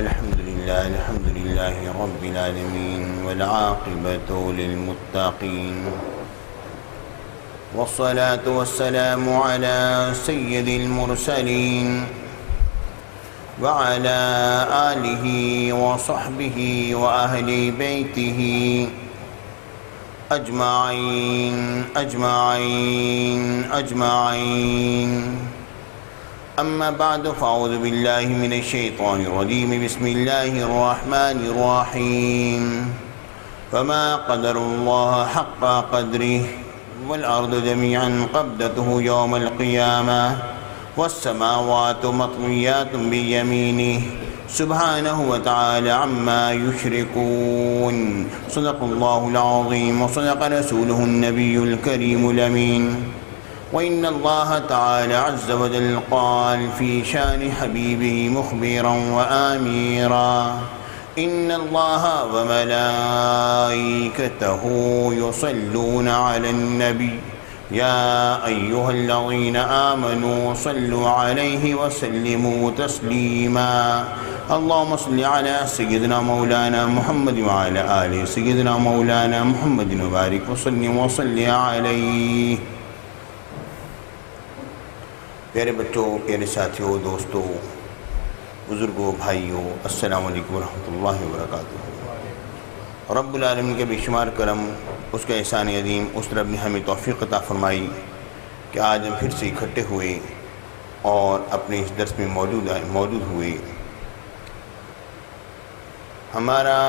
الحمد لله رب العالمين والعاقبة للمتقين والصلاة والسلام على سيد المرسلين وعلى آله وصحبه وأهل بيته أجمعين أما بعد فأعوذ بالله من الشيطان الرجيم بسم الله الرحمن الرحيم فما قدر الله حق قدره والأرض جميعا قبضته يوم القيامة والسماوات مطويات بيمينه سبحانه وتعالى عما يشركون صدق الله العظيم وصدق رسوله النبي الكريم الأمين وإن الله تعالى عز وجل قال في شان حبيبه مخبرا وآميرا إن الله وملائكته يصلون على النبي يا أيها الذين آمنوا صلوا عليه وسلموا تسليما اللهم صل على سيدنا مولانا محمد وعلى آل سيدنا مولانا محمد وبارك وسلم وصل عليه۔ پیارے بچوں، پیارے ساتھیوں، دوستوں، بزرگوں، بھائیوں، السلام علیکم ورحمۃ اللہ وبرکاتہ۔ رب العالمین کے بے شمار کرم، اس کا احسان عظیم، اس رب نے ہمیں توفیق عطا فرمائی کہ آج ہم پھر سے اکٹھے ہوئے اور اپنے اس درس میں موجود ہوئے۔ ہمارا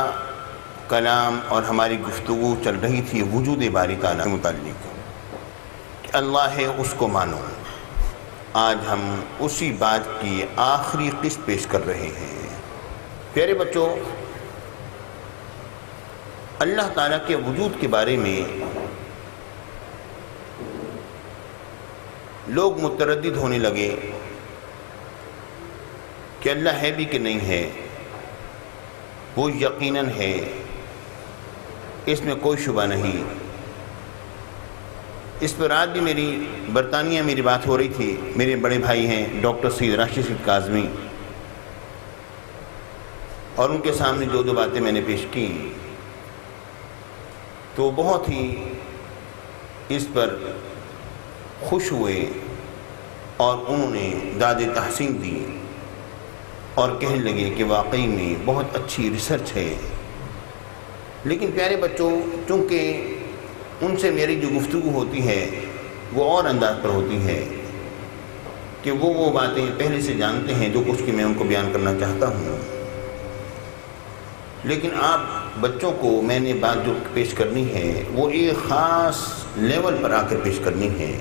کلام اور ہماری گفتگو چل رہی تھی وجود باری تعالیٰ کے متعلق کہ اللہ ہے، اس کو مانو۔ آج ہم اسی بات کی آخری قسط پیش کر رہے ہیں۔ پیارے بچوں، اللہ تعالیٰ کے وجود کے بارے میں لوگ متردد ہونے لگے کہ اللہ ہے بھی کہ نہیں ہے۔ وہ یقیناً ہے، اس میں کوئی شبہ نہیں۔ اس پر رات بھی برطانیہ میری بات ہو رہی تھی۔ میرے بڑے بھائی ہیں ڈاکٹر سید راشد کاظمی، اور ان کے سامنے جو باتیں میں نے پیش کی تو بہت ہی اس پر خوش ہوئے اور انہوں نے داد تحسین دی اور کہنے لگے کہ واقعی میں بہت اچھی ریسرچ ہے۔ لیکن پیارے بچوں، چونکہ ان سے میری جو گفتگو ہوتی ہے وہ اور انداز پر ہوتی ہے کہ وہ باتیں پہلے سے جانتے ہیں جو کچھ کہ میں ان کو بیان کرنا چاہتا ہوں، لیکن آپ بچوں کو میں نے بات جو پیش کرنی ہے وہ ایک خاص لیول پر آ کر پیش کرنی ہے۔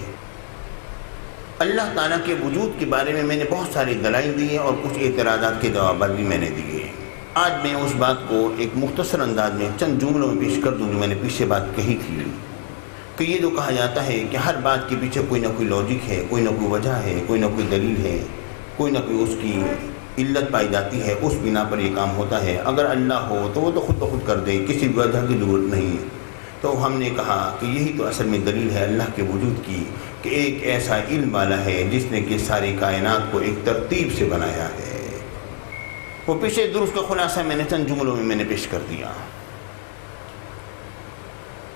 اللہ تعالیٰ کے وجود کے بارے میں نے بہت سارے دلائل دیے اور کچھ اعتراضات کے جوابات بھی میں نے دیے۔ آج میں اس بات کو ایک مختصر انداز میں چند جملوں میں پیش کر دوں جو میں نے پیچھے بات کہی تھی کہ یہ جو کہا جاتا ہے کہ ہر بات کے پیچھے کوئی نہ کوئی لاجک ہے، کوئی نہ کوئی وجہ ہے، کوئی نہ کوئی دلیل ہے، کوئی نہ کوئی اس کی علت پائی جاتی ہے، اس بنا پر یہ کام ہوتا ہے۔ اگر اللہ ہو تو وہ تو خود بخود کر دے، کسی وجہ کی ضرورت نہیں۔ تو ہم نے کہا کہ یہی تو اصل میں دلیل ہے اللہ کے وجود کی کہ ایک ایسا علم والا ہے جس نے کہ ساری کائنات کو ایک ترتیب سے بنایا ہے۔ وہ پیچھے درست کا خلاصہ میں نے چند جملوں میں نے پیش کر دیا۔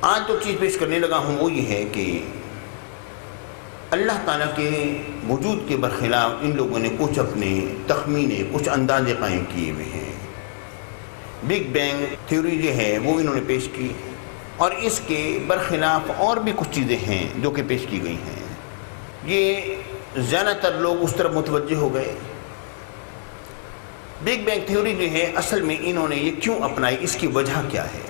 آج جو چیز پیش کرنے لگا ہوں وہ یہ ہے کہ اللہ تعالیٰ کے وجود کے برخلاف ان لوگوں نے کچھ اپنے تخمینے، کچھ اندازے قائم کیے ہوئے ہیں۔ بگ بینگ تھیوری جو ہے وہ انہوں نے پیش کی، اور اس کے برخلاف اور بھی کچھ چیزیں ہیں جو کہ پیش کی گئی ہیں۔ یہ زیادہ تر لوگ اس طرف متوجہ ہو گئے۔ بگ بینگ تھیوری جو ہے اصل میں انہوں نے یہ کیوں اپنائی، اس کی وجہ کیا ہے؟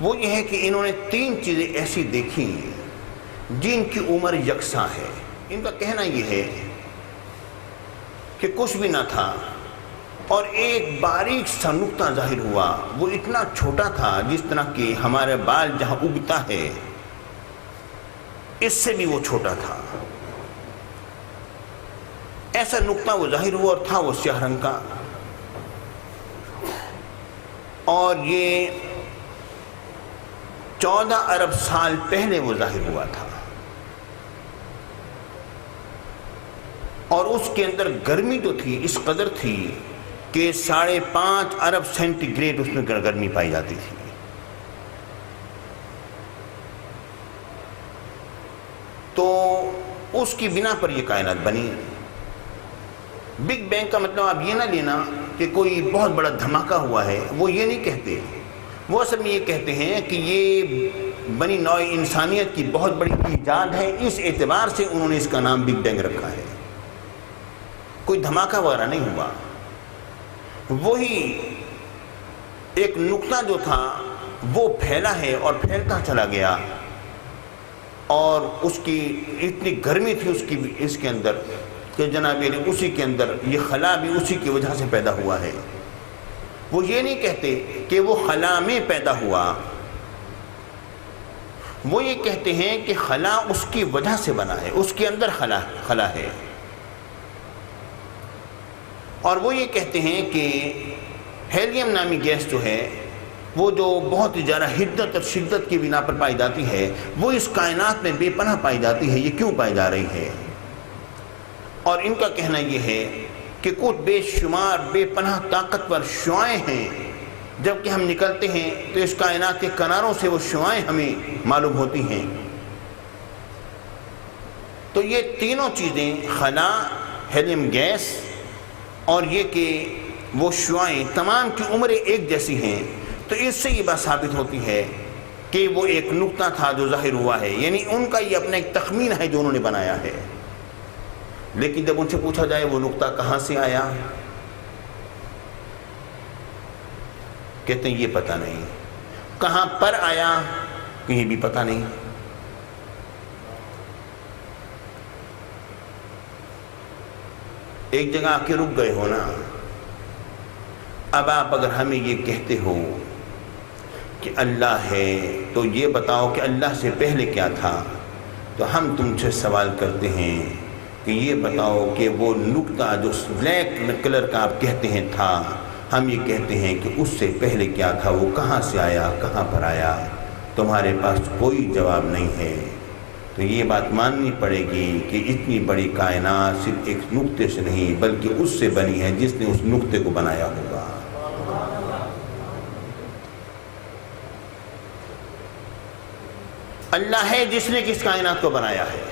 وہ یہ ہے کہ انہوں نے 3 چیزیں ایسی دیکھی جن کی عمر یکساں ہے۔ ان کا کہنا یہ ہے کہ کچھ بھی نہ تھا اور ایک باریک سا نقطہ ظاہر ہوا، وہ اتنا چھوٹا تھا جس طرح کہ ہمارے بال جہاں اگتا ہے اس سے بھی وہ چھوٹا تھا۔ ایسا نقطہ وہ ظاہر ہوا اور تھا وہ سیاہ رنگ کا، اور یہ 14 ارب سال پہلے وہ ظاہر ہوا تھا۔ اور اس کے اندر گرمی تو تھی، اس قدر تھی کہ 5.5 ارب سینٹی گریڈ اس میں گرمی پائی جاتی تھی۔ تو اس کی بنا پر یہ کائنات بنی۔ بگ بینگ کا مطلب آپ یہ نہ لینا کہ کوئی بہت بڑا دھماکہ ہوا ہے، وہ یہ نہیں کہتے، وہ اصل میں یہ کہتے ہیں کہ یہ بنی نوع انسانیت کی بہت بڑی ایجاد ہے، اس اعتبار سے انہوں نے اس کا نام بگ بینگ رکھا ہے۔ کوئی دھماکہ وغیرہ نہیں ہوا، وہی ایک نقطہ جو تھا وہ پھیلا ہے اور پھیلتا چلا گیا، اور اس کی اتنی گرمی تھی اس کے اندر کہ جناب اسی کے اندر یہ خلا بھی اسی کی وجہ سے پیدا ہوا ہے۔ وہ یہ نہیں کہتے کہ وہ خلا میں پیدا ہوا، وہ یہ کہتے ہیں کہ خلا اس کی وجہ سے بنا ہے، اس کے اندر خلا ہے۔ اور وہ یہ کہتے ہیں کہ ہیلیم نامی گیس جو ہے وہ جو بہت زیادہ حدت اور شدت کی بنا پر پائی جاتی ہے، وہ اس کائنات میں بے پناہ پائی جاتی ہے۔ یہ کیوں پائی جا رہی ہے؟ اور ان کا کہنا یہ ہے کہ کچھ بے شمار بے پناہ طاقتور شعاعیں ہیں، جب کہ ہم نکلتے ہیں تو اس کائنات کے کناروں سے وہ شعاعیں ہمیں معلوم ہوتی ہیں۔ تو یہ تینوں چیزیں، خلا، ہیلیم گیس اور یہ کہ وہ شعاعیں، تمام کی عمریں ایک جیسی ہیں۔ تو اس سے یہ بات ثابت ہوتی ہے کہ وہ ایک نقطہ تھا جو ظاہر ہوا ہے، یعنی ان کا یہ اپنا ایک تخمین ہے جو انہوں نے بنایا ہے۔ لیکن جب ان سے پوچھا جائے وہ نقطہ کہاں سے آیا، کہتے ہیں یہ پتہ نہیں۔ کہاں پر آیا، کہیں بھی پتہ نہیں۔ ایک جگہ آ کے رک گئے ہو نا، اب آپ اگر ہمیں یہ کہتے ہو کہ اللہ ہے تو یہ بتاؤ کہ اللہ سے پہلے کیا تھا، تو ہم تم سے سوال کرتے ہیں کہ یہ بتاؤ کہ وہ نقطہ جو بلیک کلر کا آپ کہتے ہیں تھا، ہم یہ کہتے ہیں کہ اس سے پہلے کیا تھا، وہ کہاں سے آیا، کہاں پر آیا؟ تمہارے پاس کوئی جواب نہیں ہے۔ تو یہ بات ماننی پڑے گی کہ اتنی بڑی کائنات صرف ایک نقطے سے نہیں بلکہ اس سے بنی ہے جس نے اس نقطے کو بنایا ہوگا۔ اللہ ہے جس نے اس کائنات کو بنایا ہے۔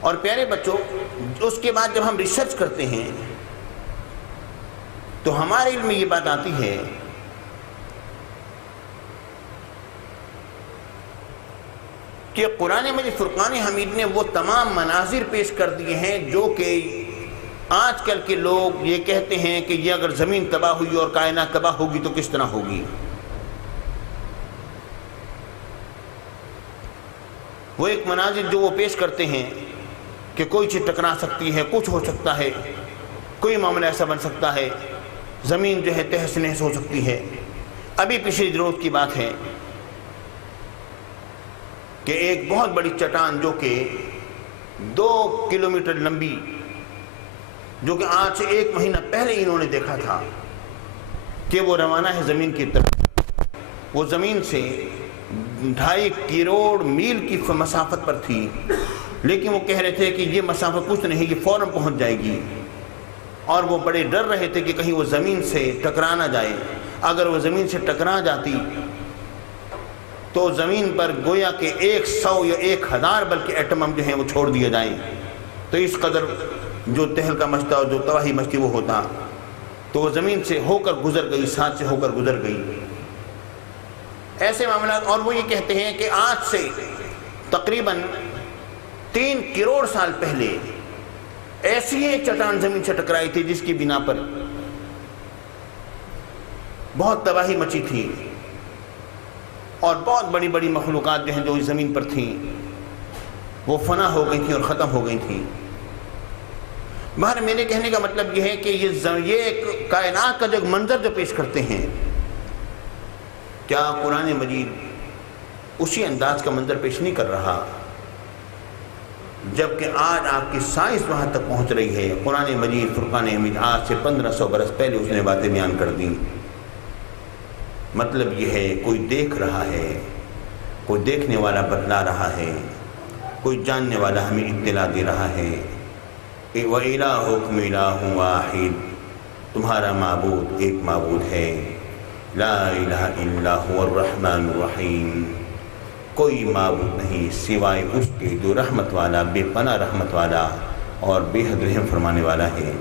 اور پیارے بچوں، اس کے بعد جب ہم ریسرچ کرتے ہیں تو ہمارے علم میں یہ بات آتی ہے کہ قرآن مجید فرقان حمید نے وہ تمام مناظر پیش کر دیے ہیں جو کہ آج کل کے لوگ یہ کہتے ہیں کہ یہ اگر زمین تباہ ہوئی اور کائنات تباہ ہوگی تو کس طرح ہوگی۔ وہ ایک مناظر جو وہ پیش کرتے ہیں کہ کوئی چیز ٹکرا سکتی ہے، کچھ ہو سکتا ہے، کوئی معاملہ ایسا بن سکتا ہے، زمین جو ہے تہس نہس ہو سکتی ہے۔ ابھی پچھلی روز کی بات ہے کہ ایک بہت بڑی چٹان جو کہ 2 کلومیٹر لمبی، جو کہ آج سے 1 مہینہ پہلے انہوں نے دیکھا تھا کہ وہ روانہ ہے زمین کی طرف، وہ زمین سے 2.5 کروڑ میل کی مسافت پر تھی، لیکن وہ کہہ رہے تھے کہ یہ مسافت کچھ نہیں، یہ فوراً پہنچ جائے گی، اور وہ بڑے ڈر رہے تھے کہ کہیں وہ زمین سے ٹکرا نہ جائے۔ اگر وہ زمین سے ٹکرا جاتی تو زمین پر گویا کہ 100 یا 1000 بلکہ ایٹم جو ہیں وہ چھوڑ دیے جائیں، تو اس قدر جو تہلکہ مچتا اور جو تباہی مچتی وہ ہوتا۔ تو وہ زمین سے ہو کر گزر گئی، ساتھ سے ہو کر گزر گئی۔ ایسے معاملات، اور وہ یہ کہتے ہیں کہ آج سے تقریباً 3 کروڑ سال پہلے ایسی ہی ایک چٹان زمین سے ٹکرائی تھی جس کی بنا پر بہت تباہی مچی تھی، اور بہت بڑی بڑی مخلوقات جو ہیں جو اس زمین پر تھیں وہ فنا ہو گئی تھیں اور ختم ہو گئی تھیں۔ بہر میرے کہنے کا مطلب یہ ہے کہ یہ ایک کائنات کا جو منظر جو پیش کرتے ہیں، کیا قرآن مجید اسی انداز کا منظر پیش نہیں کر رہا؟ جبکہ آج آپ کی سائنس وہاں تک پہنچ رہی ہے۔ قرآن مجید فرقان حمید آج سے 1500 برس پہلے اس نے باتیں بیان کر دیں۔ مطلب یہ ہے کوئی دیکھ رہا ہے، کوئی دیکھنے والا بتلا رہا ہے، کوئی جاننے والا ہمیں اطلاع دے رہا ہے، وَإِلَٰهُكُمْ إِلَٰهٌ وَاحِدٌ، تمہارا معبود ایک معبود ہے، لا الہ الا هو الرحمن الرحیم، کوئی معبود نہیں سوائے اس کے جو رحمت والا، بے پناہ رحمت والا اور بے حد رحم فرمانے والا ہے۔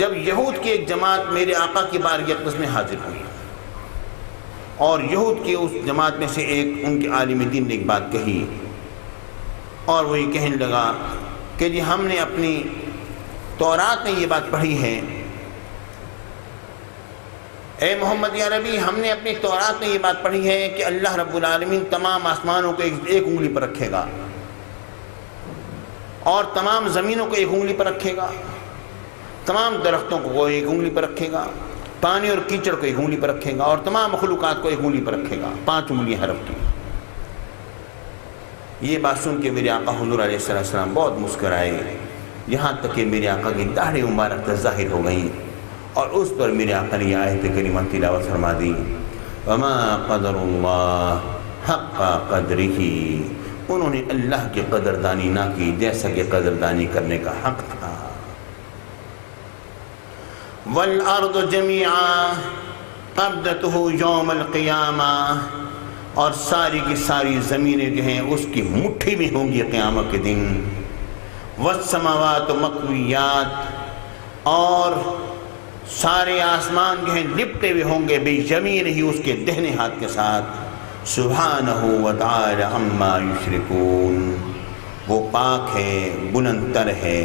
جب یہود کی ایک جماعت میرے آقا کی بارگاہ اقدس میں حاضر ہوئی اور یہود کی اس جماعت میں سے ایک ان کے عالم دین نے ایک بات کہی، اور وہ یہ کہنے لگا کہ جی ہم نے اپنی تورات میں یہ بات پڑھی ہے، اے محمد یا نبی، ہم نے اپنی تورات میں یہ بات پڑھی ہے کہ اللہ رب العالمین تمام آسمانوں کو ایک انگلی پر رکھے گا اور تمام زمینوں کو ایک انگلی پر رکھے گا، تمام درختوں کو وہ ایک انگلی پر رکھے گا، پانی اور کیچڑ کو ایک انگلی پر رکھے گا، اور تمام مخلوقات کو ایک انگلی پر رکھے گا، 5 انگلیاں رب کی۔ یہ بات سن کے میرے آقا حضور علیہ السلام بہت مسکرائے، یہاں تک کہ میرے آقا کی داڑھی مبارک ظاہر ہو گئی، اور اس پر میرے آقا نے یہ آیت کریمہ تلاوت فرما دی، وَمَا قَدَرُ اللَّهَ حَقَّ قَدْرِهِ، انہوں نے اللہ کی قدردانی نہ کی جیسا کہ قدردانی کرنے کا حق تھا۔ وَالْأَرْضُ جَمِيعًا قَبْضَتُهُ يَوْمَ الْقِيَامَةِ، اور ساری کی ساری زمینیں جو ہیں اس کی مٹھی میں ہوں گی قیامت کے دن۔ وَالسَّمَاوَاتُ مَطْوِيَّاتٌ، اور سارے آسمان جو ہیں لپٹے ہوئے ہوں گے بِیَمِینِہ، اس کے دہنے ہاتھ کے ساتھ۔ سبحانہ وتعالی عما یشرکون، وہ پاک ہے، بلند تر ہے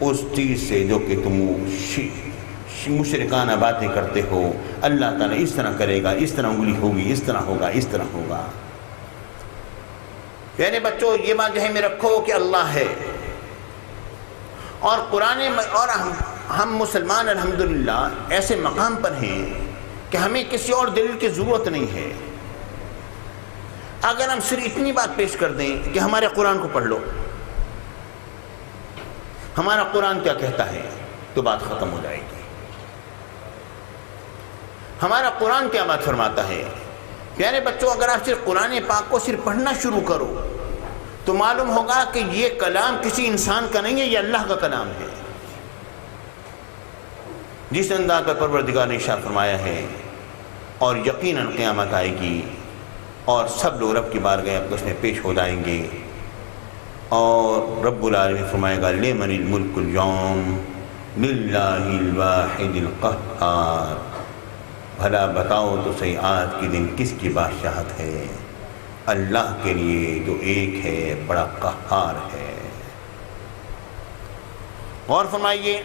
اس چیز سے جو کہ تم مشرکانہ باتیں کرتے ہو۔ اللہ تعالیٰ اس طرح کرے گا، اس طرح انگلی ہوگی، اس طرح ہوگا، اس طرح ہوگا۔ یعنی بچوں یہ بات ذہن میں رکھو کہ اللہ ہے، اور قرآن اور ہم مسلمان الحمدللہ ایسے مقام پر ہیں کہ ہمیں کسی اور دلیل کی ضرورت نہیں ہے۔ اگر ہم صرف اتنی بات پیش کر دیں کہ ہمارے قرآن کو پڑھ لو، ہمارا قرآن کیا کہتا ہے، تو بات ختم ہو جائے گی۔ ہمارا قرآن کیا بات فرماتا ہے؟ پیارے بچوں، اگر آپ صرف قرآن پاک کو صرف پڑھنا شروع کرو تو معلوم ہوگا کہ یہ کلام کسی انسان کا نہیں ہے، یہ اللہ کا کلام ہے۔ جس انداز پر پروردگار نے ارشاد فرمایا ہے، اور یقیناً قیامت آئے گی اور سب لوگ رب کی بارگاہ اقدس میں پیش ہو جائیں گے، اور رب العالمین فرمائے گا لمن الملک اليوم للہ الواحد القہار، بھلا بتاؤ تو صحیح آج کے دن کس کی بادشاہت ہے؟ اللہ کے لیے جو ایک ہے، بڑا قہار ہے۔ غور فرمائیے،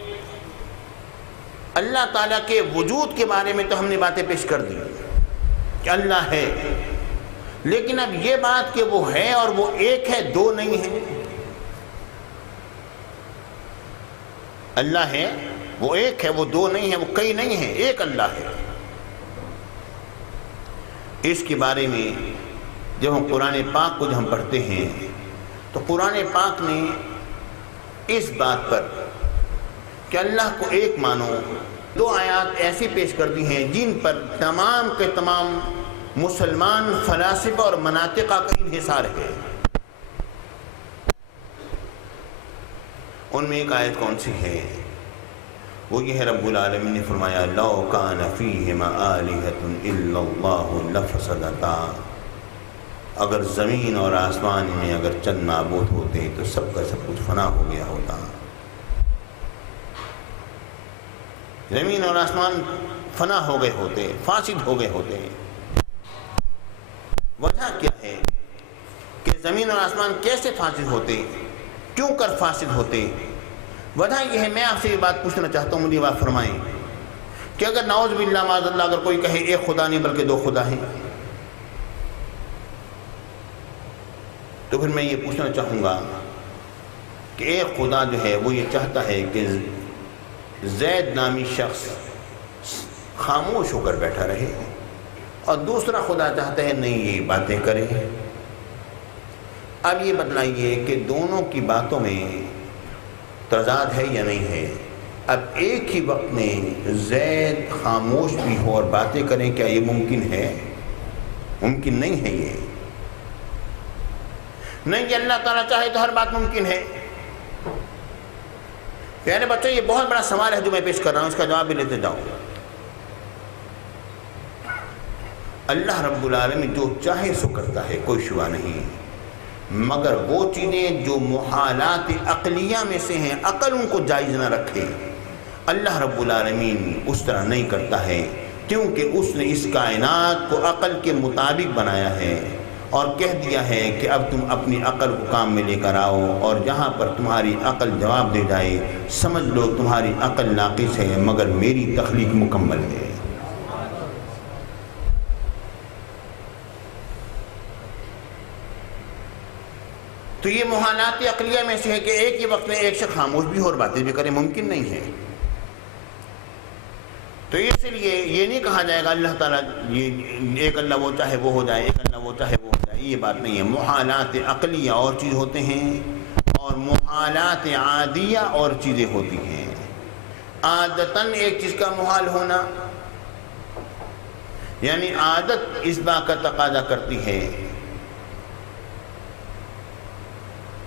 اللہ تعالیٰ کے وجود کے بارے میں تو ہم نے باتیں پیش کر دی کہ اللہ ہے، لیکن اب یہ بات کہ وہ ہے اور وہ ایک ہے، دو نہیں ہے۔ اللہ ہے، وہ ایک ہے، وہ دو نہیں ہے، وہ کئی نہیں ہے، ایک اللہ ہے۔ اس کے بارے میں جب ہم قرآن پاک کو جب ہم پڑھتے ہیں تو قرآن پاک نے اس بات پر کہ اللہ کو ایک مانو 2 آیات ایسی پیش کر دی ہیں جن پر تمام کے تمام مسلمان فلاسفہ اور مناطقہ کا انحصار ہے۔ ان میں ایک آیت کون سی ہے؟ وہ یہ ہے، رب العالمین نے فرمایا لو کان فیہما آلہۃ الا اللہ لفسدتا، اگر زمین اور آسمان میں اگر چند معبود ہوتے تو سب کا سب کچھ فنا ہو گیا ہوتا۔ زمین اور آسمان فنا ہو گئے ہوتے، فاسد ہو گئے ہوتے۔ وجہ کیا ہے کہ زمین اور آسمان کیسے فاسد ہوتے، کیوں کر فاسد ہوتے؟ وجہ یہ ہے، میں آپ سے یہ بات پوچھنا چاہتا ہوں، مجھے بات فرمائیں کہ اگر نعوذ باللہ معاذ اللہ اگر کوئی کہے ایک خدا نہیں بلکہ 2 خدا ہیں، تو پھر میں یہ پوچھنا چاہوں گا کہ ایک خدا جو ہے وہ یہ چاہتا ہے کہ زید نامی شخص خاموش ہو کر بیٹھا رہے، اور دوسرا خدا چاہتا ہے نہیں یہ باتیں کرے۔ اب یہ بتلائیے کہ دونوں کی باتوں میں تضاد ہے یا نہیں ہے؟ اب ایک ہی وقت میں زید خاموش بھی ہو اور باتیں کریں، کیا یہ ممکن ہے؟ ممکن نہیں ہے۔ یہ نہیں کہ اللہ تعالیٰ چاہے تو ہر بات ممکن ہے۔ پیارے بچوں، یہ بہت بڑا سوال ہے جو میں پیش کر رہا ہوں، اس کا جواب بھی لیتے جاؤ۔ اللہ رب العالمین جو چاہے سو کرتا ہے، کوئی شبہ نہیں، مگر وہ چیزیں جو محالات عقلیہ میں سے ہیں، عقل ان کو جائز نہ رکھے، اللہ رب العالمین اس طرح نہیں کرتا ہے، کیونکہ اس نے اس کائنات کو عقل کے مطابق بنایا ہے اور کہہ دیا ہے کہ اب تم اپنی عقل کو کام میں لے کر آؤ، اور جہاں پر تمہاری عقل جواب دے جائے سمجھ لو تمہاری عقل ناقص ہے، مگر میری تخلیق مکمل ہے۔ تو یہ محالات عقلیہ میں سے ہے کہ ایک ہی وقت میں ایک شخص خاموش بھی ہو اور باتیں بھی کرے، ممکن نہیں ہے۔ تو اس لیے یہ نہیں کہا جائے گا اللہ تعالیٰ یہ ایک اللہ وہ چاہے وہ ہو جائے، ایک اللہ وہ چاہے وہ ہو جائے، یہ بات نہیں ہے۔ محالات عقلیہ اور چیز ہوتے ہیں اور محالات عادیہ اور چیزیں ہوتی ہیں۔ عادتاً ایک چیز کا محال ہونا، یعنی عادت اس بات کا تقاضا کرتی ہے،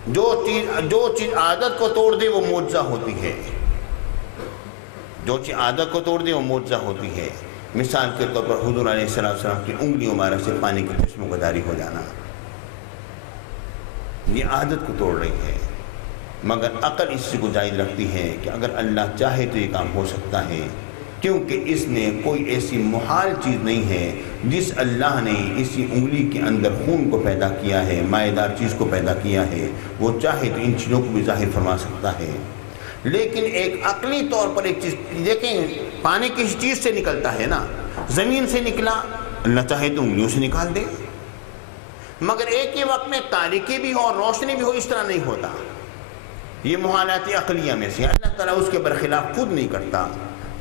جو چیز عادت کو توڑ دے وہ معجزہ ہوتی ہے، جو چیز عادت کو توڑ دے وہ معجزہ ہوتی ہے۔ مثال کے طور پر حضور علیہ السلام کی انگلی مبارک سے پانی کی چشموں کو جاری ہو جانا، یہ عادت کو توڑ رہی ہے، مگر عقل اس سے کو جائز رکھتی ہے کہ اگر اللہ چاہے تو یہ کام ہو سکتا ہے، کیونکہ اس نے کوئی ایسی محال چیز نہیں ہے۔ جس اللہ نے اسی انگلی کے اندر خون کو پیدا کیا ہے، مائع دار چیز کو پیدا کیا ہے، وہ چاہے تو ان چیزوں کو بھی ظاہر فرما سکتا ہے۔ لیکن ایک عقلی طور پر ایک چیز دیکھیں، پانی کس چیز سے نکلتا ہے نا، زمین سے نکلا، اللہ چاہے تو انگلیوں سے نکال دے، مگر ایک ہی وقت میں تاریکی بھی ہو اور روشنی بھی ہو، اس طرح نہیں ہوتا۔ یہ محالات عقلیہ میں سے اللہ تعالیٰ اس کے برخلاف خود نہیں کرتا۔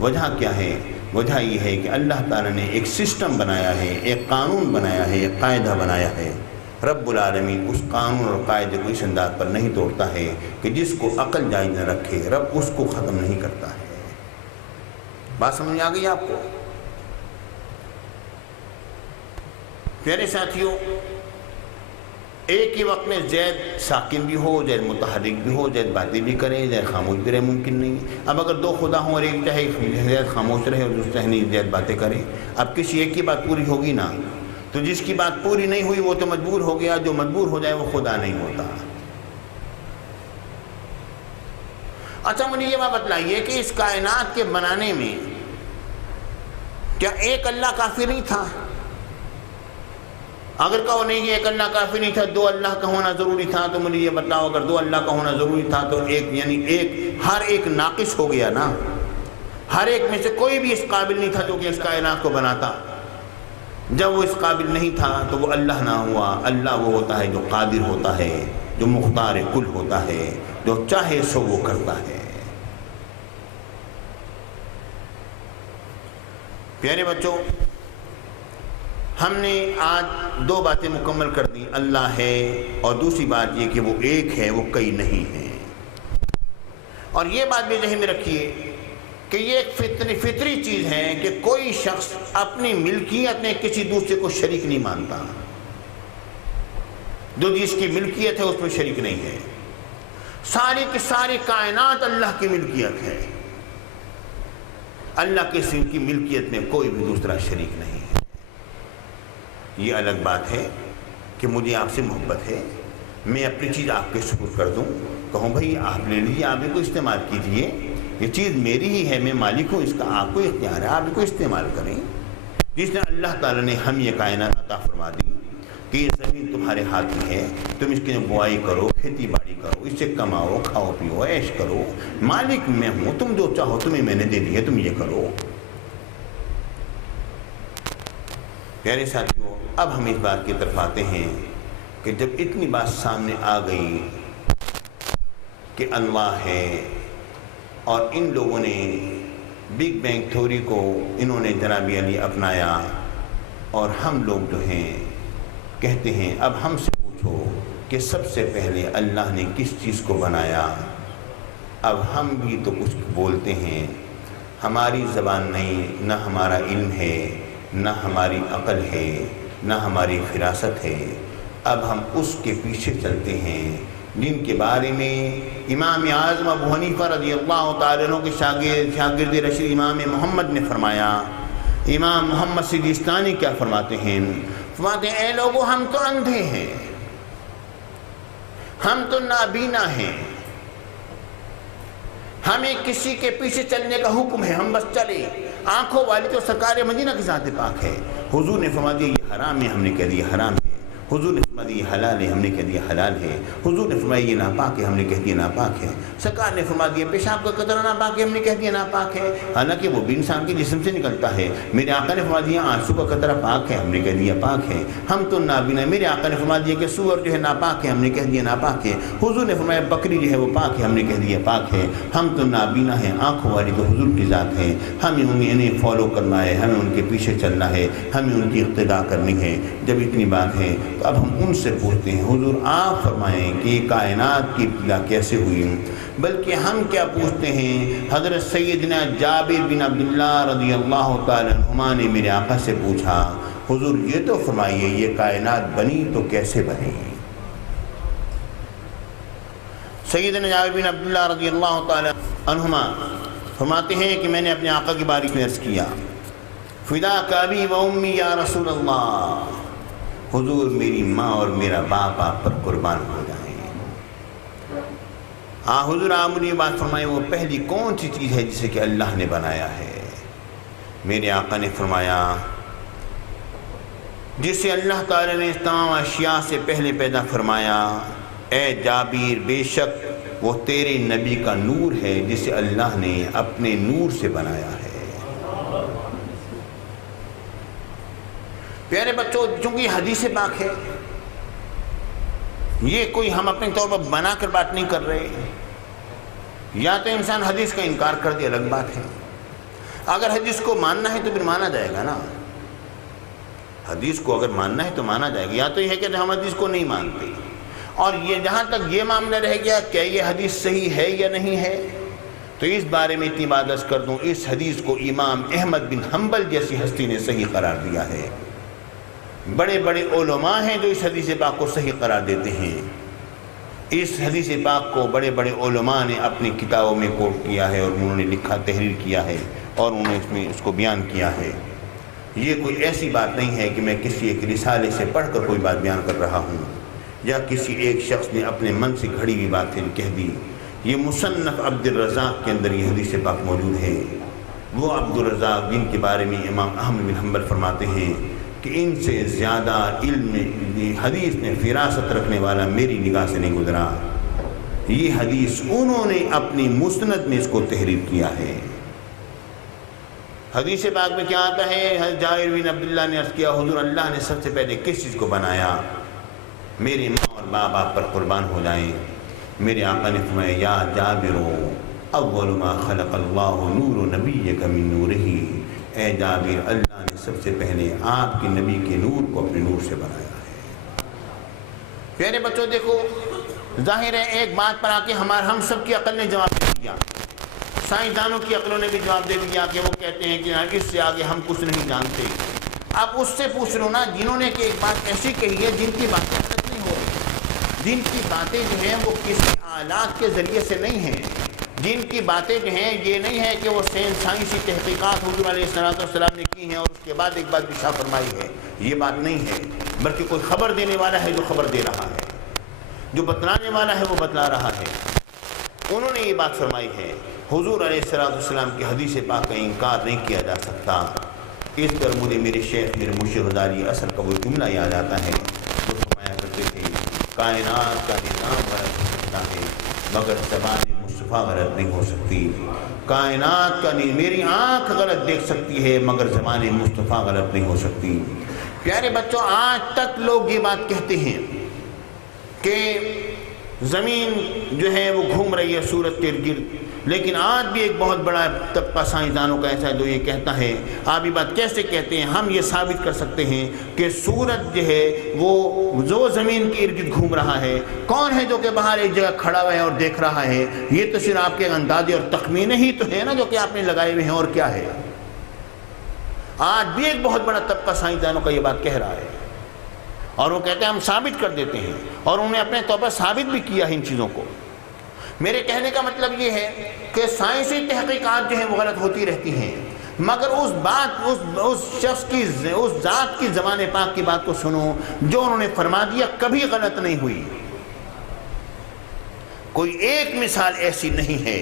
وجہ کیا ہے؟ وجہ یہ ہے کہ اللہ تعالیٰ نے ایک سسٹم بنایا ہے، ایک قانون بنایا ہے، ایک قاعدہ بنایا ہے۔ رب العالمین اس قانون اور قاعدے کو اس انداز پر نہیں توڑتا ہے کہ جس کو عقل جائز نہ رکھے رب اس کو ختم نہیں کرتا ہے۔ بات سمجھ میں آ گئی آپ کو؟ پیارے ساتھیوں، ایک ہی وقت میں زید ساکن بھی ہو، زید متحرک بھی ہو، زید باتیں بھی کرے، زید خاموش بھی رہے، ممکن نہیں۔ اب اگر دو خدا ہوں اور ایک چاہے زید خاموش رہے اور دوسرا نہیں زید باتیں کرے، اب کسی ایک کی بات پوری ہوگی نا، تو جس کی بات پوری نہیں ہوئی وہ تو مجبور ہو گیا، جو مجبور ہو جائے وہ خدا نہیں ہوتا۔ اچھا مجھے یہ بات بتلائیے کہ اس کائنات کے بنانے میں کیا ایک اللہ کافی نہیں تھا؟ اگر کہو نہیں کہ ایک اللہ کافی نہیں تھا، دو اللہ کا ہونا ضروری تھا، تو مجھے یہ بتاؤ اگر دو اللہ کا ہونا ضروری تھا تو ایک یعنی ہر ایک ناقص ہو گیا نا، ہر ایک میں سے کوئی بھی اس قابل نہیں تھا جو کہ اس کائنات کو بناتا۔ جب وہ اس قابل نہیں تھا تو وہ اللہ نہ ہوا۔ اللہ وہ ہوتا ہے جو قادر ہوتا ہے، جو مختار کل ہوتا ہے، جو چاہے سو وہ کرتا ہے۔ پیارے بچوں، ہم نے آج دو باتیں مکمل کر دی، اللہ ہے اور دوسری بات یہ کہ وہ ایک ہے، وہ کئی نہیں ہے۔ اور یہ بات بھی ذہن میں رکھیے کہ یہ ایک فطری چیز ہے کہ کوئی شخص اپنی ملکیت میں کسی دوسرے کو شریک نہیں مانتا، جو جس کی ملکیت ہے اس میں شریک نہیں ہے۔ ساری کی ساری کائنات اللہ کی ملکیت ہے، اللہ کے سوا کی ملکیت میں کوئی بھی دوسرا شریک نہیں ہے۔ یہ الگ بات ہے کہ مجھے آپ سے محبت ہے، میں اپنی چیز آپ کے سپرد کر دوں، کہوں بھائی آپ لے لیجیے، آپ کو استعمال کیجیے، یہ چیز میری ہی ہے، میں مالک ہوں اس کا، آپ کو اختیار ہے، آپ کو استعمال کریں۔ جس نے اللہ تعالیٰ نے ہم یہ کائنات عطا فرما دی کہ یہ زمین تمہارے ہاتھ میں ہے، تم اس کی بوائی کرو، کھیتی باڑی کرو، اس سے کماؤ، کھاؤ پیو، عیش کرو، مالک میں ہوں، تم جو چاہو تمہیں میں نے دے دی ہے، تم یہ کرو۔ پیارے ساتھیوں، اب ہم اس بات کی طرف آتے ہیں کہ جب اتنی بات سامنے آ گئی کہ انواع ہے اور ان لوگوں نے بگ بینگ تھیوری کو انہوں نے جناب علی اپنایا، اور ہم لوگ جو ہیں کہتے ہیں اب ہم سے پوچھو کہ سب سے پہلے اللہ نے کس چیز کو بنایا۔ اب ہم بھی تو کچھ بولتے ہیں، ہماری زبان نہیں، نہ ہمارا علم ہے، نہ ہماری عقل ہے، نہ ہماری فراست ہے، اب ہم اس کے پیچھے چلتے ہیں جن کے بارے میں امام اعظم ابو حنیفہ رضی اللہ تعالیٰ عنہ کے شاگرد رشید امام محمد نے فرمایا۔ امام محمد سجستانی کیا فرماتے ہیں؟ فرماتے ہیں اے لوگو، ہم تو اندھے ہیں، ہم تو نابینا ہیں، ہمیں کسی کے پیچھے چلنے کا حکم ہے، ہم بس چلے۔ آنکھوں والی تو سرکار مدینہ کی ذات پاک ہے۔ حضور نے فرما دیا یہ حرام ہے، ہم نے کہہ دیا حرام ہے۔ حضور نے فرما دیا یہ حلال ہے، ہم نے کہہ دیا حلال ہے۔ حضور نے فرمایا یہ ناپاک ہے، ہم نے کہہ دیا ناپاک ہے۔ سرکار نے فرما دیا پیشاب کا قطرہ ناپاک ہے، ہم نے کہہ دیا ناپاک ہے، حالانکہ وہ بھی انسان کے جسم سے نکلتا ہے۔ میرے آقا نے فرما دیا آنسو کا قطرہ پاک ہے، ہم نے کہہ دیا پاک ہے۔ ہم تو نابینا، میرے آقا نے فرما دیا کہ سور جو ہے ناپاک ہے، ہم نے کہہ دیا ناپاک ہے۔ حضور نے فرمایا بکری جو ہے وہ پاک ہے، ہم نے کہہ دیا پاک ہے۔ ہم تو نابینا ہیں، آنکھوں والی تو حضور کی ذات ہے، ہمیں انہیں فالو کرنا ہے، ہمیں ان کے پیچھے چلنا ہے، ہمیں ان کی اقتداء کرنی ہے۔ جب اتنی بات ہے تو اب ہم ان سے پوچھتے ہیں حضور آپ فرمائیں کہ یہ کائنات کی ابتدا کیسے ہوئی؟ بلکہ ہم کیا پوچھتے ہیں، حضرت سیدنا جابر بن عبداللہ رضی اللہ تعالیٰ عنہما نے میرے آقا سے پوچھا حضور یہ تو فرمائیے یہ کائنات بنی تو کیسے بنی؟ سیدنا جابر بن عبداللہ رضی اللہ تعالیٰ عنہما فرماتے ہیں کہ میں نے اپنے آقا کی بارگاہ میں عرض کیا فداک ابی و امی یا رسول اللہ، حضور میری ماں اور میرا باپ آپ پر قربان ہو جائیں۔ حضور آپ مجھے بات فرمائے وہ پہلی کون سی چیز ہے جسے کہ اللہ نے بنایا ہے؟ میرے آقا نے فرمایا جسے اللہ تعالیٰ نے تمام اشیاء سے پہلے پیدا فرمایا، اے جابر بے شک وہ تیرے نبی کا نور ہے جسے اللہ نے اپنے نور سے بنایا ہے۔ پیارے بچوں، چونکہ حدیث پاک ہے، یہ کوئی ہم اپنے طور پر بنا کر بات نہیں کر رہے۔ یا تو انسان حدیث کا انکار کر دے، الگ بات ہے۔ اگر حدیث کو ماننا ہے تو پھر مانا جائے گا نا، حدیث کو اگر ماننا ہے تو مانا جائے گا۔ یا تو یہ ہے کہ ہم حدیث کو نہیں مانتے، اور یہ جہاں تک یہ معاملہ رہ گیا کہ یہ حدیث صحیح ہے یا نہیں ہے، تو اس بارے میں اتنی بات عرض کر دوں، اس حدیث کو امام احمد بن حنبل جیسی ہستی نے صحیح قرار دیا ہے۔ بڑے بڑے علماء ہیں جو اس حدیث پاک کو صحیح قرار دیتے ہیں۔ اس حدیث پاک کو بڑے بڑے علماء نے اپنی کتابوں میں کوٹ کیا ہے، اور انہوں نے لکھا، تحریر کیا ہے، اور انہوں نے اس میں اس کو بیان کیا ہے۔ یہ کوئی ایسی بات نہیں ہے کہ میں کسی ایک رسالے سے پڑھ کر کوئی بات بیان کر رہا ہوں، یا کسی ایک شخص نے اپنے من سے گھڑی ہوئی باتیں کہہ دی۔ یہ مصنف عبد الرزاق کے اندر یہ حدیث پاک موجود ہے۔ وہ عبد الرزاق جن کے بارے میں امام احمد بن حنبل فرماتے ہیں کہ ان سے زیادہ علم حدیث میں فراست رکھنے والا میری نگاہ سے نہیں گزرا۔ یہ حدیث انہوں نے اپنی مسند میں اس کو تحریر کیا ہے۔ حدیث پاک میں کیا آتا ہے؟ حضرت جابر بن عبداللہ نے عرض کیا حضور اللہ نے سب سے پہلے کس چیز کو بنایا؟ میری ماں اور باپ آپ پر قربان ہو جائیں۔ میرے آقا نے فرمایا یا جابر اول ما خلق اللہ نور نبیک من نورہ، اے جابر اللہ نے سب سے پہلے آپ کے نبی کے نور کو اپنے نور سے بنایا ہے۔ پیارے بچوں دیکھو، ظاہر ہے ایک بات پر آ کے ہم سب کی عقل نے جواب دے دیا، سائنسدانوں کی عقلوں نے بھی جواب دے دیا کہ وہ کہتے ہیں کہ اس سے آگے ہم کچھ نہیں جانتے۔ اب اس سے پوچھ لو نا جنہوں نے کہ ایک بات ایسی کہی ہے جن کی باتیں غلط نہیں ہو رہی، جن کی باتیں جو ہیں وہ کسی آلات کے ذریعے سے نہیں ہیں، جن کی باتیں جو ہیں یہ نہیں ہے کہ وہ سائنسی تحقیقات حضور علیہ السلام نے کی ہیں اور اس کے بعد ایک بات ارشاد فرمائی ہے، یہ بات نہیں ہے، بلکہ کوئی خبر دینے والا ہے جو خبر دے رہا ہے، جو بتلانے والا ہے وہ بتلا رہا ہے۔ انہوں نے یہ بات فرمائی ہے۔ حضور علیہ السلام کی حدیث پاک کا انکار نہیں کیا جا سکتا۔ اس پر مجھے میرے شیخ میرے مرشد غزالی اثر کا وہ جملہ یاد آتا ہے، تو فرمایا کرتے تھے کائنات کا نظام غلط ہو سکتا ہے مگر زبان مصطفیٰ غلط نہیں ہو سکتی۔ کائنات کا میری آنکھ غلط دیکھ سکتی ہے مگر زبان مصطفیٰ غلط نہیں ہو سکتی۔ پیارے بچوں، آج تک لوگ یہ بات کہتے ہیں کہ زمین جو ہے وہ گھوم رہی ہے سورج کے ارد گرد، لیکن آج بھی ایک بہت بڑا طبقہ سائنسدانوں کا ایسا ہے جو یہ کہتا ہے، آپ یہ بات کیسے کہتے ہیں؟ ہم یہ ثابت کر سکتے ہیں کہ سورج جو ہے وہ جو زمین کے ارد گرد گھوم رہا ہے، کون ہے جو کہ باہر ایک جگہ کھڑا ہوا ہے اور دیکھ رہا ہے؟ یہ تو صرف آپ کے اندازے اور تخمینے ہی تو ہے نا جو کہ آپ نے لگائے ہوئے ہیں، اور کیا ہے؟ آج بھی ایک بہت بڑا طبقہ سائنسدانوں کا یہ بات کہہ رہا ہے، اور وہ کہتے ہیں ہم ثابت کر دیتے ہیں، اور انہوں نے اپنے طور پر ثابت بھی کیا ہے ان چیزوں کو۔ میرے کہنے کا مطلب یہ ہے کہ سائنسی تحقیقات جو ہیں وہ غلط ہوتی رہتی ہیں، مگر اس بات اس شخص کی اس ذات کی زبان پاک کی بات کو سنو جو انہوں نے فرما دیا کبھی غلط نہیں ہوئی۔ کوئی ایک مثال ایسی نہیں ہے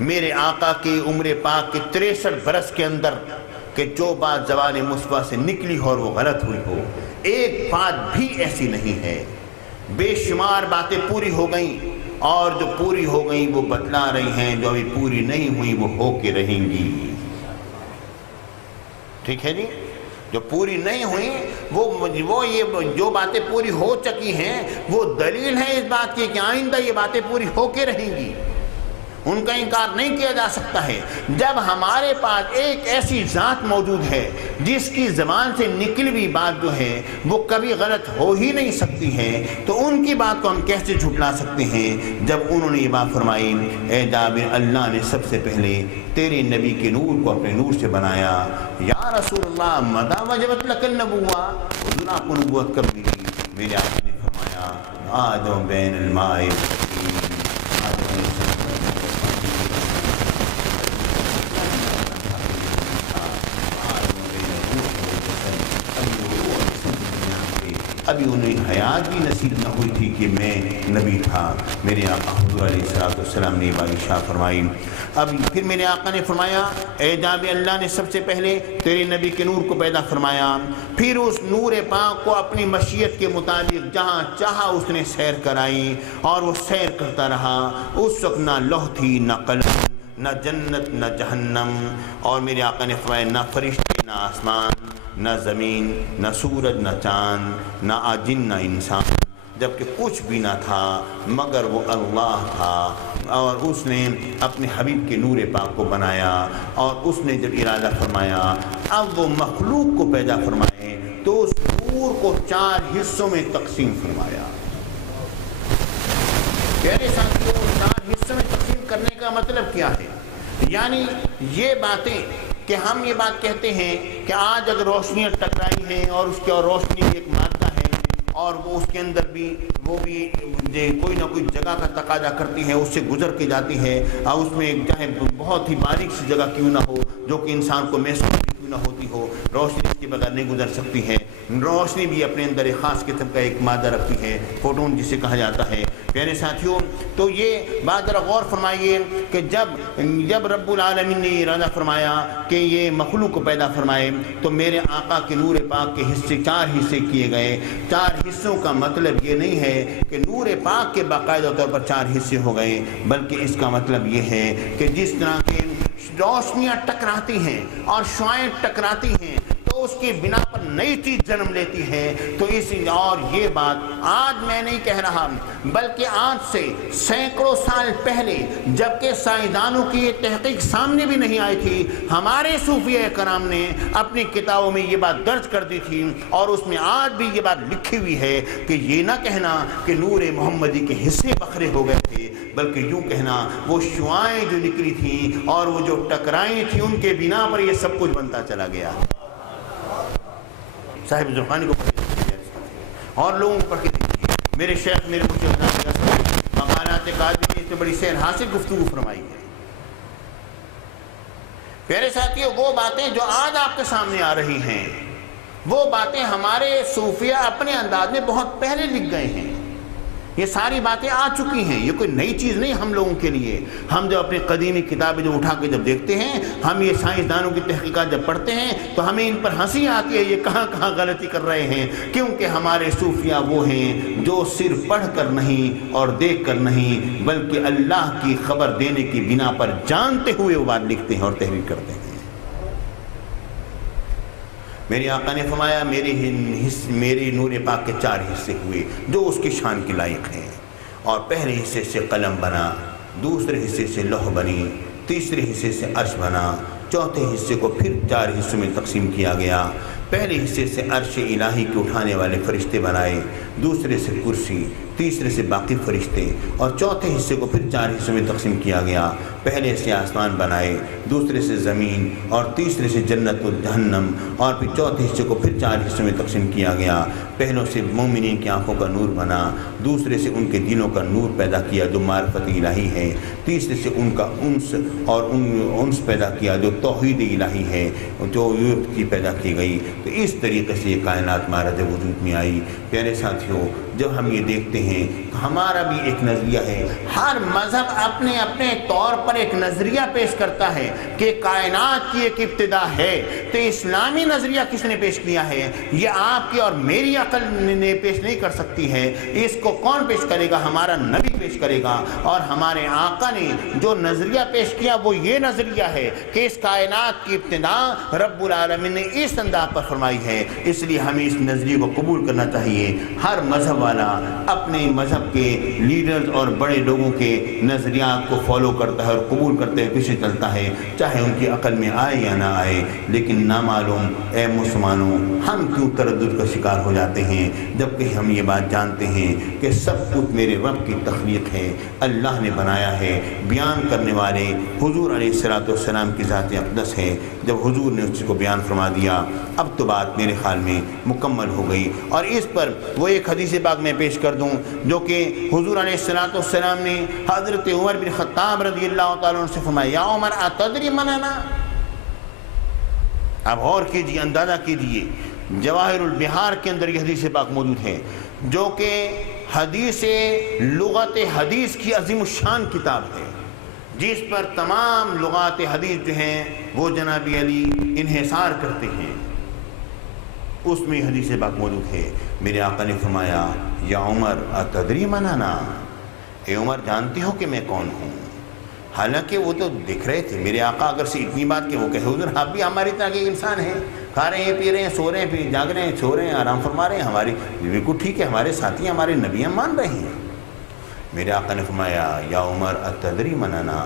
میرے آقا کی عمر پاک کے 63 برس کے اندر کہ جو بات زبان مصطفیٰ سے نکلی ہو اور وہ غلط ہوئی ہو، ایک بات بھی ایسی نہیں ہے۔ بے شمار باتیں پوری ہو گئیں، اور جو پوری ہو گئیں وہ بتلا رہی ہیں، جو ابھی پوری نہیں ہوئی وہ ہو کے رہیں گی۔ ٹھیک ہے جی، جو پوری نہیں ہوئی وہ یہ جو باتیں پوری ہو چکی ہیں وہ دلیل ہے اس بات کی کہ آئندہ یہ باتیں پوری ہو کے رہیں گی، ان کا انکار نہیں کیا جا سکتا ہے۔ جب ہمارے پاس ایک ایسی ذات موجود ہے جس کی زبان سے نکلی ہوئی بات جو ہے وہ کبھی غلط ہو ہی نہیں سکتی ہے، تو ان کی بات کو ہم کیسے جھٹلا سکتے ہیں؟ جب انہوں نے یہ بات فرمائی، اے جابر اللہ نے سب سے پہلے تیرے نبی کے نور کو اپنے نور سے بنایا، یا رسول اللہ مدى وجبت لک النبوہ، حضور آپ کو نبوت کب ملی؟ میرے آقا نے فرمایا آدم بین الماء ابھی انہیں حیات بھی نصیب نہ ہوئی تھی کہ میں نبی تھا۔ میرے آقا حضور علیہ السلام نے بات ارشاد فرمائی۔ اب پھر میرے آقا نے فرمایا، اے جاب اللہ نے سب سے پہلے تیرے نبی کے نور کو پیدا فرمایا، پھر اس نور پاک کو اپنی مشیت کے مطابق جہاں چاہا اس نے سیر کرائی، اور وہ سیر کرتا رہا۔ اس وقت نہ لوح تھی، نہ قلم، نہ جنت، نہ جہنم، اور میرے آقا نے فرمایا نہ فرشتے، نہ آسمان، نہ زمین، نہ سورج، نہ چاند، نہ جن، نہ انسان، جبکہ کچھ بھی نہ تھا مگر وہ اللہ تھا۔ اور اس نے اپنے حبیب کے نور پاک کو بنایا، اور اس نے جب ارادہ فرمایا اب وہ مخلوق کو پیدا فرمائے تو اس نور کو 4 حصوں میں تقسیم فرمایا۔ پیارے ساتھیوں، 4 حصوں میں تقسیم کرنے کا مطلب کیا ہے؟ یعنی یہ باتیں کہ ہم یہ بات کہتے ہیں کہ آج اگر روشنیاں ٹکرائی ہیں اور اس کی اور روشنی ایک مادہ ہے اور وہ اس کے اندر بھی وہ بھی کوئی نہ کوئی جگہ کا تقاضا کرتی ہے، اس سے گزر کے جاتی ہے، اور اس میں چاہے بہت ہی باریک سی جگہ کیوں نہ ہو جو کہ انسان کو محسوس کیوں نہ ہوتی ہو، روشنی اس کے بغیر نہیں گزر سکتی ہے۔ روشنی بھی اپنے اندر ایک خاص قسم کا ایک مادہ رکھتی ہے، فوٹون جسے کہا جاتا ہے۔ پیارے ساتھیوں، تو یہ بات ذرا غور فرمائیے کہ جب رب العالمین نے ارادہ فرمایا کہ یہ مخلوق کو پیدا فرمائے تو میرے آقا کے نور پاک کے حصے 4 حصے کیے گئے۔ 4 حصوں کا مطلب یہ نہیں ہے کہ نور پاک کے باقاعدہ طور پر 4 حصے ہو گئے، بلکہ اس کا مطلب یہ ہے کہ جس طرح کے روشنیاں ٹکراتی ہیں اور شعاعیں ٹکراتی ہیں تو اس کی بنا پر نئی چیز جنم لیتی ہے۔ تو اور یہ بات آج میں نہیں کہہ رہا، بلکہ آج سے سینکڑوں سال پہلے جبکہ سائنسدانوں کی یہ تحقیق سامنے بھی نہیں آئی تھی، ہمارے صوفیہ کرام نے اپنی کتابوں میں یہ بات درج کر دی تھی، اور اس میں آج بھی یہ بات لکھی ہوئی ہے کہ یہ نہ کہنا کہ نور محمدی کے حصے بکھرے ہو گئے تھے، بلکہ یوں کہنا وہ شعاعیں جو نکلی تھیں اور وہ جو ٹکرائی تھیں ان کے بنا پر یہ سب کچھ بنتا چلا گیا۔ صاحب زرقانی کو پڑھ کے اور لوگوں کو پڑھ کے دیکھیے، میرے شیخ میرے مقالات قاضی نے اس سے بڑی سیر حاصل گفتگو فرمائی ہے۔ پیارے ساتھیوں، وہ باتیں جو آج آپ کے سامنے آ رہی ہیں وہ باتیں ہمارے صوفیہ اپنے انداز میں بہت پہلے لکھ گئے ہیں۔ یہ ساری باتیں آ چکی ہیں، یہ کوئی نئی چیز نہیں ہم لوگوں کے لیے۔ ہم جب اپنی قدیمی کتابیں جو اٹھا کے جب دیکھتے ہیں، ہم یہ سائنسدانوں کی تحقیقات جب پڑھتے ہیں تو ہمیں ان پر ہنسی آتی ہے، یہ کہاں کہاں غلطی کر رہے ہیں، کیونکہ ہمارے صوفیہ وہ ہیں جو صرف پڑھ کر نہیں اور دیکھ کر نہیں بلکہ اللہ کی خبر دینے کی بنا پر جانتے ہوئے وہ بات لکھتے ہیں اور تحریر کرتے ہیں۔ میرے آقا نے فرمایا میرے نور پاک کے 4 حصے ہوئے جو اس کی شان کے لائق ہیں، اور پہلے حصے سے قلم بنا، دوسرے حصے سے لوح بنی، تیسرے حصے سے عرش بنا، چوتھے حصے کو پھر 4 حصوں میں تقسیم کیا گیا۔ پہلے حصے سے عرش الہی کے اٹھانے والے فرشتے بنائے، دوسرے سے کرسی، تیسرے سے باقی فرشتے، اور چوتھے حصے کو پھر 4 حصوں میں تقسیم کیا گیا۔ پہلے سے آسمان بنائے، دوسرے سے زمین، اور تیسرے سے جنت و جہنم، اور پھر چوتھے حصے کو پھر 4 حصوں میں تقسیم کیا گیا۔ پہلوں سے مومنین کی آنکھوں کا نور بنا، دوسرے سے ان کے دلوں کا نور پیدا کیا جو معرفت الہی ہے، تیسرے سے ان کا انس اور انس پیدا کیا جو توحید الہی ہے، جو یورپ کی پیدا کی گئی۔ تو اس طریقے سے یہ کائنات معرض وجود میں آئی۔ پیارے ساتھیوں، جب ہم یہ دیکھتے ہیں تو ہمارا بھی ایک نظریہ ہے۔ ہر مذہب اپنے اپنے طور پر ایک نظریہ پیش کرتا ہے کہ کائنات کی ایک ابتدا ہے۔ تو اسلامی نظریہ کس نے پیش کیا ہے؟ یہ آپ کی اور میری عقل نے پیش نہیں کر سکتی ہے۔ اس کو کون پیش کرے گا؟ ہمارا نبی پیش کرے گا۔ اور ہمارے آقا نے جو نظریہ پیش کیا وہ یہ نظریہ ہے کہ اس کائنات کی ابتدا رب العالمین نے اس انداز پر فرمائی ہے۔ اس لیے ہمیں اس نظریے کو قبول کرنا چاہیے۔ ہر مذہب والا اپنے مذہب کے لیڈرز اور بڑے لوگوں کے نظریات کو فالو کرتا ہے اور قبول کرتے ہوئے پیچھے چلتا ہے، چاہے ان کی عقل میں آئے یا نہ آئے۔ لیکن نامعلوم اے مسلمانوں، ہم کیوں تردد کا شکار ہو جاتے ہیں جبکہ ہم یہ بات جانتے ہیں کہ سب کچھ میرے رب کی تخلیق ہے، اللہ نے بنایا ہے۔ بیان کرنے والے حضور علیہ السلام کی ذات اقدس ہے۔ جب حضور نے اس کو بیان فرما دیا، اب تو بات میرے خیال میں مکمل ہو گئی۔ اور اس پر وہ ایک حدیث پاک میں پیش کر دوں جو کہ حضور علیہ السلام نے حضرت عمر بن خطاب رضی اللہ تعالیٰ عنہ سے فرمایا، یا عمر اتدری من انا؟ اب غور کیجیے، اندازہ کیجیے، جواہر البحار کے اندر یہ حدیث پاک موجود ہے جو کہ حدیث لغت حدیث کی عظیم الشان کتاب ہے، جس پر تمام لغات حدیث جو ہیں وہ جناب علی انحصار کرتے ہیں۔ اس میں حدیث پاک موجود ہے، میرے آقا نے فرمایا، یا عمر اتدری من انا؟ اے عمر، جانتے ہو کہ میں کون ہوں؟ حالانکہ وہ تو دکھ رہے تھے۔ میرے آقا اگر سے اتنی بات کہ وہ کہے، حضور آپ بھی ہماری طرح کے انسان ہیں، کھا رہے ہیں، پی رہے ہیں، سو رہے ہیں، پھر جاگ رہے ہیں، سو رہے ہیں، آرام فرما رہے ہیں، ہماری بالکل ٹھیک ہے، ہمارے ساتھی ہمارے نبی ہم مان رہے ہیں۔ میرے آقا نے فرمایا، یا عمر اتدری من انا؟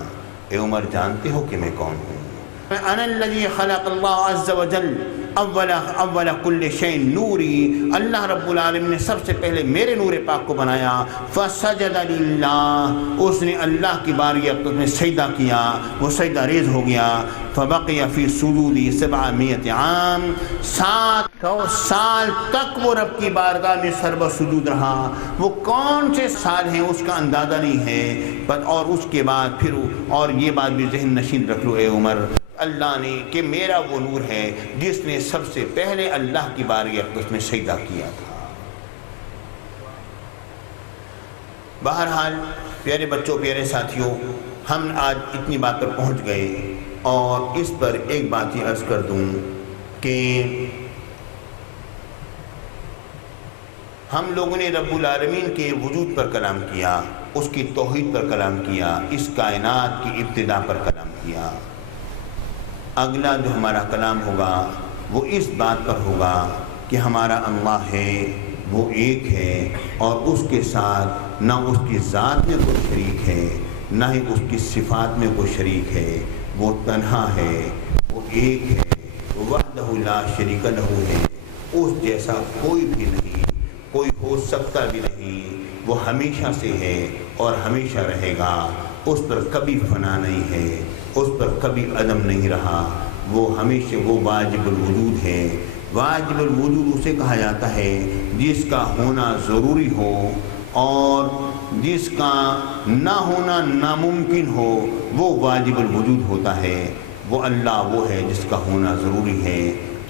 اے عمر، جانتے ہو کہ میں کون ہوں؟ انا الذی خلق اللہ عز وجل اول کل شیء نوری، اللہ رب العالمین نے سب سے پہلے میرے نور پاک کو بنایا۔ فسجد للہ، اس نے اللہ کی بارگاہ اقدس میں سجدہ کیا، وہ سجدہ ریز ہو گیا۔ فبقی فی سجودی 700 عام، 700 سال تک وہ رب کی بارگاہ میں سربہ سجود رہا۔ وہ کون سے سال ہیں اس کا اندازہ نہیں ہے۔ اور اس کے بعد پھر، اور یہ بات بھی ذہن نشین رکھ لو اے عمر، اللہ نے کہ میرا وہ نور ہے جس نے سب سے پہلے اللہ کی بارگاہ اقدس میں سجدہ کیا تھا۔ بہرحال پیارے بچوں، پیارے ساتھیوں، ہم آج اتنی بات پر پہنچ گئے، اور اس پر ایک بات یہ عرض کر دوں کہ ہم لوگوں نے رب العالمین کے وجود پر کلام کیا، اس کی توحید پر کلام کیا، اس کائنات کی ابتدا پر کلام کیا۔ اگلا جو ہمارا کلام ہوگا وہ اس بات پر ہوگا کہ ہمارا اللہ ہے، وہ ایک ہے، اور اس کے ساتھ نہ اس کی ذات میں کوئی شریک ہے، نہ ہی اس کی صفات میں کوئی شریک ہے۔ وہ تنہا ہے، وہ ایک ہے، وحدہ لا شریک لہ ہے، اس جیسا کوئی بھی نہیں، کوئی ہو سکتا بھی نہیں۔ وہ ہمیشہ سے ہے اور ہمیشہ رہے گا، اس پر کبھی فنا نہیں ہے، اس پر کبھی عدم نہیں رہا۔ وہ ہمیشہ وہ واجب الوجود ہے۔ واجب الوجود اسے کہا جاتا ہے جس کا ہونا ضروری ہو اور جس کا نہ ہونا ناممکن ہو، وہ واجب الوجود ہوتا ہے۔ وہ اللہ وہ ہے جس کا ہونا ضروری ہے،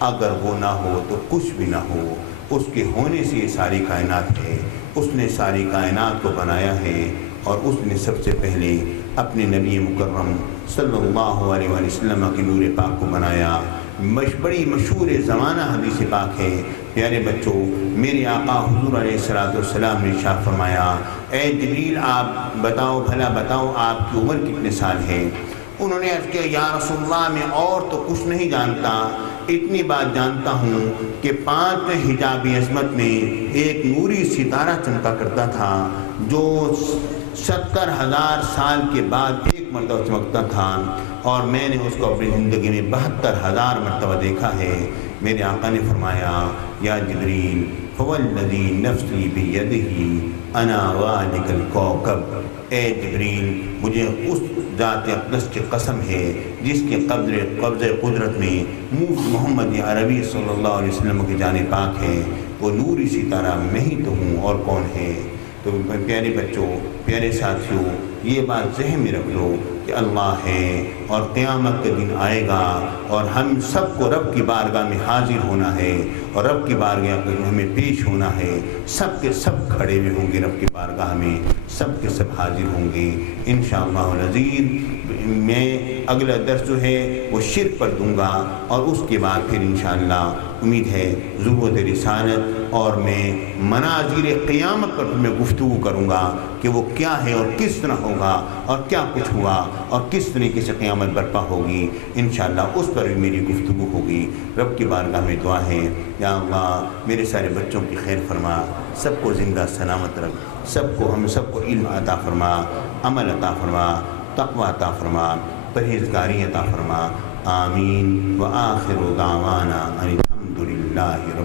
اگر وہ نہ ہو تو کچھ بھی نہ ہو۔ اس کے ہونے سے یہ ساری کائنات ہے، اس نے ساری کائنات کو بنایا ہے، اور اس نے سب سے پہلے اپنے نبی مکرم صلی اللہ علیہ وآلہ وسلم کے نور پاک کو بنایا۔ بڑی مشہور زمانہ حدیث پاک ہے۔ پیارے بچوں، میرے آقا حضور علیہ السلام نے ارشاد فرمایا، اے جبریل، آپ بتاؤ، بھلا بتاؤ آپ کی عمر کتنے سال ہے؟ انہوں نے عرض کیا، یا رسول اللہ، میں اور تو کچھ نہیں جانتا، اتنی بات جانتا ہوں کہ 5 حجاب عظمت میں ایک نوری ستارہ چمکا کرتا تھا جو 70,000 سال کے بعد ایک مرتبہ چمکتا تھا، اور میں نے اس کو اپنی زندگی میں 72,000 مرتبہ دیکھا ہے۔ میرے آقا نے فرمایا، یا جبریل، فوالذی نفسی بیدہ انا ذالک الکوکب، اے جبریل مجھے اس ذات اقدس کی قسم ہے جس کے قبض قدرت میں منہ محمد عربی صلی اللہ علیہ وسلم کی جان پاک ہے، وہ نوری ستارہ میں ہی تو ہوں، اور کون ہے؟ تو پیارے بچوں، پیارے ساتھیوں، یہ بات ذہن میں رکھ لو کہ اللہ ہے اور قیامت کا دن آئے گا اور ہم سب کو رب کی بارگاہ میں حاضر ہونا ہے اور رب کی بارگاہ میں ہمیں پیش ہونا ہے۔ سب کے سب کھڑے ہوئے ہوں گے رب کی بارگاہ میں، سب کے سب حاضر ہوں گے انشاءاللہ العزیز۔ میں اگلا درس جو ہے وہ شرک پر دوں گا، اور اس کے بعد پھر انشاءاللہ امید ہے ضرورت رسالت اور میں مناظر قیامت پر میں گفتگو کروں گا کہ وہ کیا ہے اور کس طرح ہوگا اور کیا کچھ ہوا اور کس طریقے سے قیامت برپا ہوگی، انشاءاللہ اس پر بھی میری گفتگو ہوگی۔ رب کی بارگاہ میں دعا ہے، یا اللہ میرے سارے بچوں کی خیر فرما، سب کو زندہ سلامت رکھ، ہم سب کو علم عطا فرما، عمل عطا فرما، تقوی عطا فرما، پرہیزگاری عطا فرما، آمین۔ وآخر دعوانا ان الحمد للہ رب